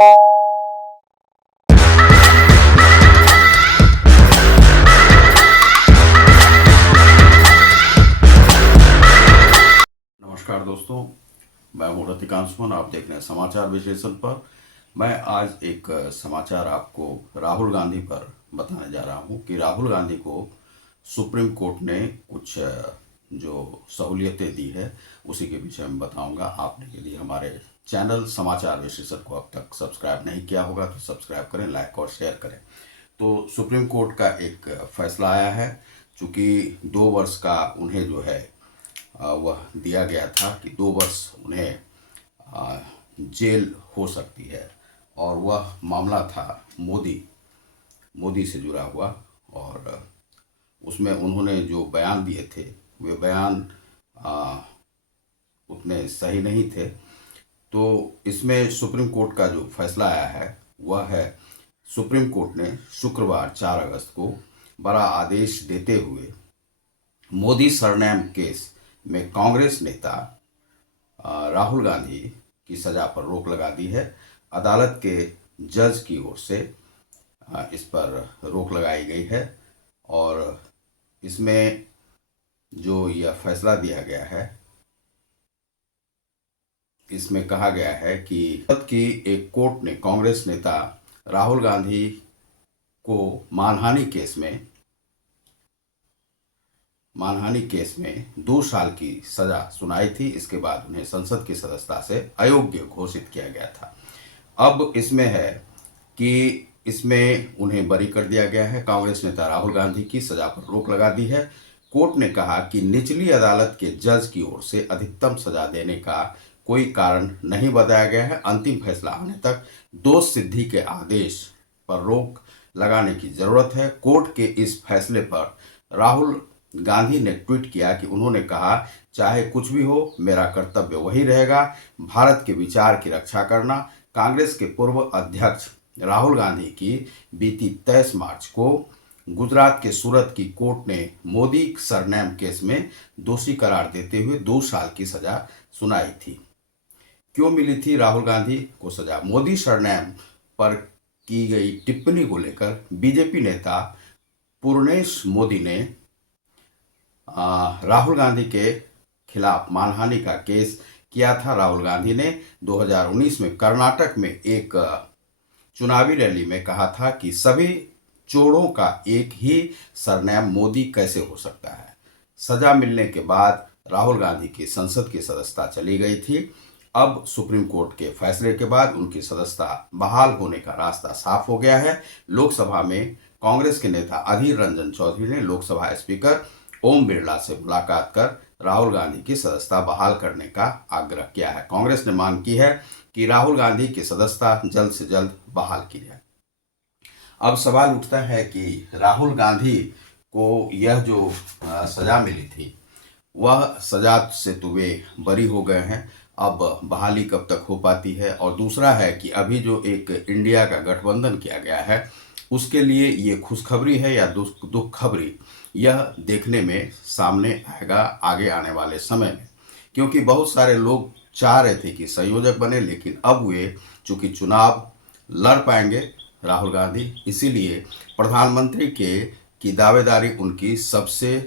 नमस्कार दोस्तों, मैं हूं रतिकांत सुमन। आप देख रहे हैं समाचार विश्लेषण पर। मैं आज एक समाचार आपको राहुल गांधी पर बताने जा रहा हूं कि राहुल गांधी को सुप्रीम कोर्ट ने कुछ जो सहूलियतें दी है उसी के विषय में बताऊंगा। आपने यदि हमारे चैनल समाचार विश्लेषण को अब तक सब्सक्राइब नहीं किया होगा तो सब्सक्राइब करें, लाइक और शेयर करें। तो सुप्रीम कोर्ट का एक फैसला आया है। चूँकि 2 वर्ष का उन्हें जो है वह दिया गया था कि 2 वर्ष उन्हें जेल हो सकती है, और वह मामला था मोदी से जुड़ा हुआ। और उसमें उन्होंने जो बयान दिए थे वे बयान उतने सही नहीं थे। तो इसमें सुप्रीम कोर्ट का जो फैसला आया है वह है, सुप्रीम कोर्ट ने शुक्रवार 4 अगस्त को बड़ा आदेश देते हुए मोदी सरनेम केस में कांग्रेस नेता राहुल गांधी की सजा पर रोक लगा दी है। अदालत के जज की ओर से इस पर रोक लगाई गई है, और इसमें जो यह फैसला दिया गया है इसमें कहा गया है कि एक कोर्ट ने कांग्रेस नेता राहुल गांधी को मानहानि केस में 2 साल की सजा सुनाई थी। इसके बाद उन्हें संसद की सदस्यता से अयोग्य घोषित किया गया था। अब इसमें है कि इसमें उन्हें बरी कर दिया गया है। कांग्रेस नेता राहुल गांधी की सजा पर रोक लगा दी है। कोर्ट ने कहा कि निचली अदालत के जज की ओर से अधिकतम सजा देने का कोई कारण नहीं बताया गया है। अंतिम फैसला आने तक दोष सिद्धि के आदेश पर रोक लगाने की जरूरत है। कोर्ट के इस फैसले पर राहुल गांधी ने ट्वीट किया कि उन्होंने कहा, चाहे कुछ भी हो, मेरा कर्तव्य वही रहेगा, भारत के विचार की रक्षा करना। कांग्रेस के पूर्व अध्यक्ष राहुल गांधी की बीती 23 मार्च को गुजरात के सूरत की कोर्ट ने मोदी सरनेम केस में दोषी करार देते हुए 2 साल की सजा सुनाई थी। क्यों मिली थी राहुल गांधी को सजा? मोदी सरनेम पर की गई टिप्पणी को लेकर बीजेपी नेता पूर्णेश मोदी ने राहुल गांधी के खिलाफ मानहानि का केस किया था। राहुल गांधी ने 2019 में कर्नाटक में एक चुनावी रैली में कहा था कि सभी चोरों का एक ही सरनेम मोदी कैसे हो सकता है। सजा मिलने के बाद राहुल गांधी की संसद की सदस्यता चली गई थी। अब सुप्रीम कोर्ट के फैसले के बाद उनकी सदस्यता बहाल होने का रास्ता साफ हो गया है। लोकसभा में कांग्रेस के नेता अधीर रंजन चौधरी ने लोकसभा स्पीकर ओम बिरला से मुलाकात कर राहुल गांधी की सदस्यता बहाल करने का आग्रह किया है। कांग्रेस ने मांग की है कि राहुल गांधी की सदस्यता जल्द से जल्द बहाल की जाए। अब सवाल उठता है कि राहुल गांधी को यह जो सजा मिली थी वह सजा से तो वे बरी हो गए हैं। अब बहाली कब तक हो पाती है? और दूसरा है कि अभी जो एक इंडिया का गठबंधन किया गया है उसके लिए ये खुशखबरी है या दुख खबरी, यह देखने में सामने आएगा आगे आने वाले समय में। क्योंकि बहुत सारे लोग चाह रहे थे कि संयोजक बने, लेकिन अब वे चूंकि चुनाव लड़ पाएंगे राहुल गांधी, इसीलिए प्रधानमंत्री की दावेदारी उनकी सबसे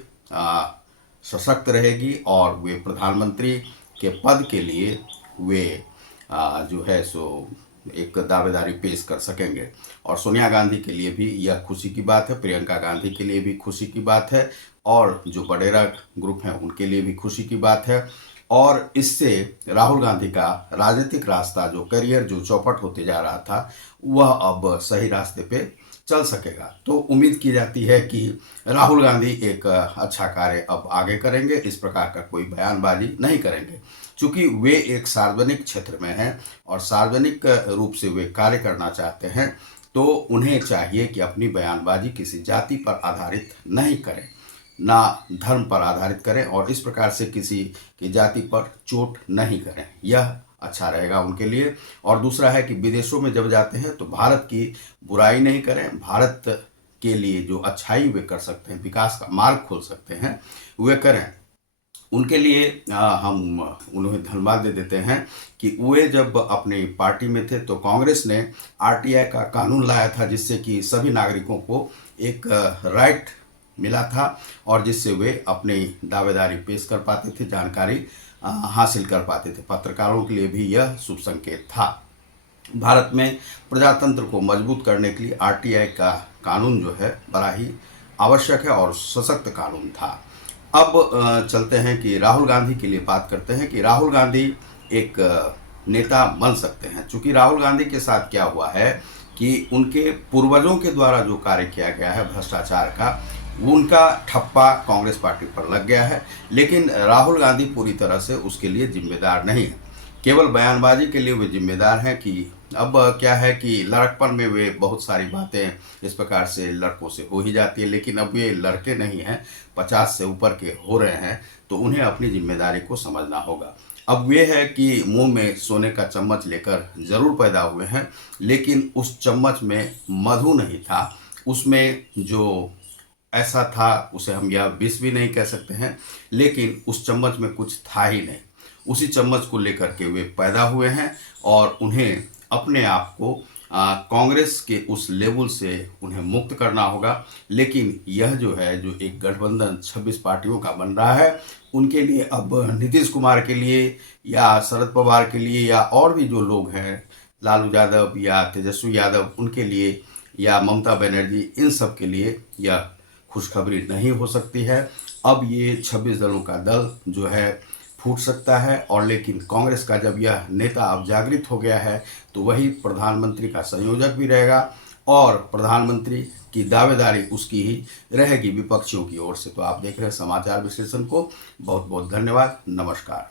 सशक्त रहेगी, और वे प्रधानमंत्री के पद के लिए वे जो है सो एक दावेदारी पेश कर सकेंगे। और सोनिया गांधी के लिए भी यह खुशी की बात है, प्रियंका गांधी के लिए भी खुशी की बात है, और जो बडेरा ग्रुप हैं उनके लिए भी खुशी की बात है। और इससे राहुल गांधी का राजनीतिक रास्ता, जो करियर जो चौपट होते जा रहा था, वह अब सही रास्ते पे चल सकेगा। तो उम्मीद की जाती है कि राहुल गांधी एक अच्छा कार्य अब आगे करेंगे, इस प्रकार का कोई बयानबाजी नहीं करेंगे। चूंकि वे एक सार्वजनिक क्षेत्र में हैं और सार्वजनिक रूप से वे कार्य करना चाहते हैं, तो उन्हें चाहिए कि अपनी बयानबाजी किसी जाति पर आधारित नहीं करें, ना धर्म पर आधारित करें, और इस प्रकार से किसी की जाति पर चोट नहीं करें। यह अच्छा रहेगा उनके लिए। और दूसरा है कि विदेशों में जब जाते हैं तो भारत की बुराई नहीं करें, भारत के लिए जो अच्छाई वे कर सकते हैं, विकास का मार्ग खोल सकते हैं, वे करें। उनके लिए हम उन्हें धन्यवाद दे देते हैं कि वे जब अपनी पार्टी में थे तो कांग्रेस ने आरटीआई का कानून लाया था, जिससे कि सभी नागरिकों को एक राइट मिला था और जिससे वे अपनी दावेदारी पेश कर पाते थे, जानकारी हासिल कर पाते थे। पत्रकारों के लिए भी यह शुभ संकेत था। भारत में प्रजातंत्र को मजबूत करने के लिए आरटीआई का कानून जो है बड़ा ही आवश्यक है और सशक्त कानून था। अब चलते हैं कि राहुल गांधी के लिए बात करते हैं कि राहुल गांधी एक नेता बन सकते हैं। चूंकि राहुल गांधी के साथ क्या हुआ है कि उनके पूर्वजों के द्वारा जो कार्य किया गया है भ्रष्टाचार का, उनका ठप्पा कांग्रेस पार्टी पर लग गया है, लेकिन राहुल गांधी पूरी तरह से उसके लिए जिम्मेदार नहीं है। केवल बयानबाजी के लिए वे जिम्मेदार हैं कि अब क्या है कि लड़कपन में वे बहुत सारी बातें इस प्रकार से लड़कों से हो ही जाती है, लेकिन अब ये लड़के नहीं हैं, 50 से ऊपर के हो रहे हैं, तो उन्हें अपनी जिम्मेदारी को समझना होगा। अब ये है कि मुंह में सोने का चम्मच लेकर जरूर पैदा हुए हैं, लेकिन उस चम्मच में मधु नहीं था, उसमें जो ऐसा था उसे हम यह विष भी नहीं कह सकते हैं, लेकिन उस चम्मच में कुछ था ही नहीं। उसी चम्मच को लेकर के वे पैदा हुए हैं और उन्हें अपने आप को कांग्रेस के उस लेवल से उन्हें मुक्त करना होगा। लेकिन यह जो है जो एक गठबंधन 26 पार्टियों का बन रहा है, उनके लिए अब नीतीश कुमार के लिए या शरद पवार के लिए या और भी जो लोग हैं, लालू यादव या तेजस्वी यादव, उनके लिए या ममता बनर्जी, इन सब के लिए यह खुशखबरी नहीं हो सकती है। अब ये 26 दलों का दल जो है फूट सकता है, और लेकिन कांग्रेस का जब यह नेता अब जागृत हो गया है तो वही प्रधानमंत्री का संयोजक भी रहेगा और प्रधानमंत्री की दावेदारी उसकी ही रहेगी विपक्षियों की ओर से। तो आप देख रहे हैं समाचार विश्लेषण को। बहुत बहुत धन्यवाद। नमस्कार।